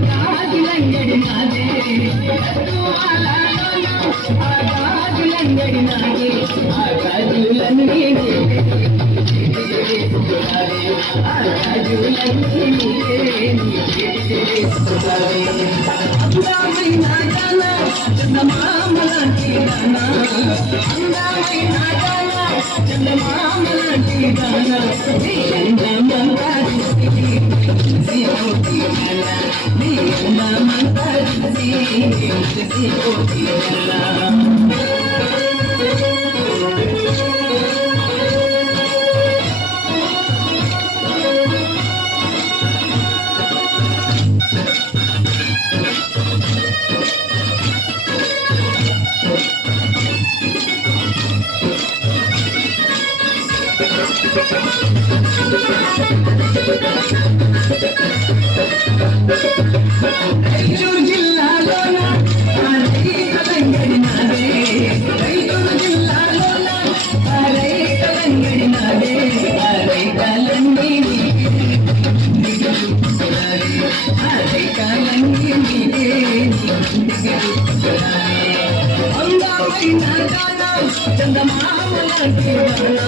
ఆగాజులంగడి నాదే ఆగాజులంగడి నాదే ఆగాజులన్నీ అందమైన గాన చందమామలాంటి గాన అందమైన గాన చందమామలాంటి గాన నీ అందమంతా చూసి నీ అందమంతా చూసి రైతూరు జిల్లాలోన రైతులంగడి నాదే రైతూరు జిల్లాలోన రైతులంగడి నాదే రైతాలన్నీ రైతాలన్నీ అందమైన గాన చందమామలాంటి గాన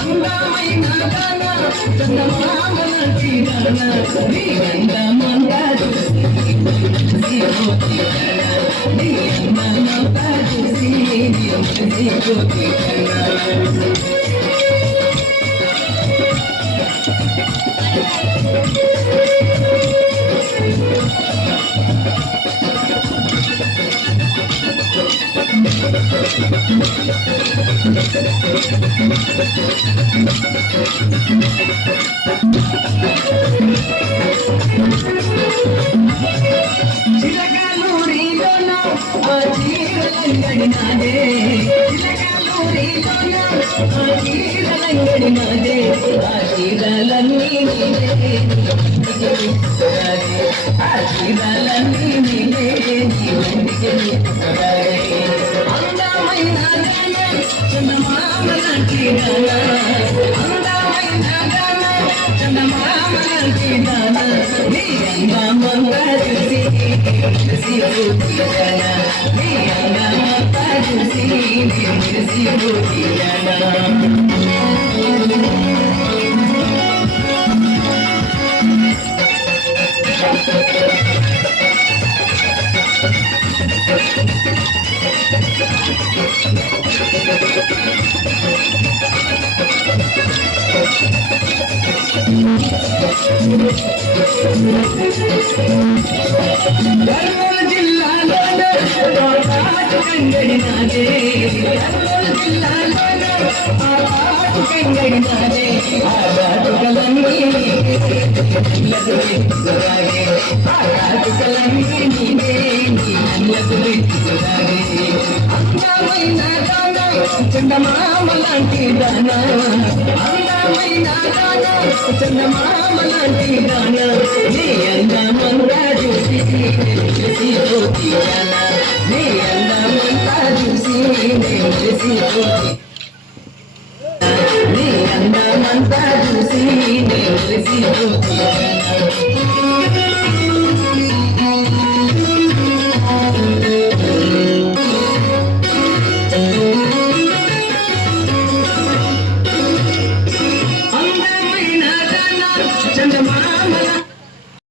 అందమైన గాన చందమామలాంటి గాన నీ అందమంతా చూసి నీ అందమంతా చూసి చిలకలూరిలోన చీరలంగడి నాదే చిలకలూరిలోన చీరలంగడి నాదే ఆ చీరలన్నీ ఆ చీరలన్నీ అందమైన గాన చందమామలాంటి గాన అందమైన గాన చందమామలాంటి గాన నీ అందమంతా చూసి నీ అందమంతా చూసి కర్నూలు జిల్లాలోన ఆగాజులంగడి నాదే కర్నూలు జిల్లాలోన ఆగాజులంగడి నాదే ఆగాజులన్నీ ఆగాజులన్నీ అందమైన గాన చందమామలాంటి గాన అందమైన గాన చందమామలాంటి గాన నీ అందమంతా చూసి నీ అందమంతా చూసి నీ అందమంతా చూసి అందమైన గాన చందమామల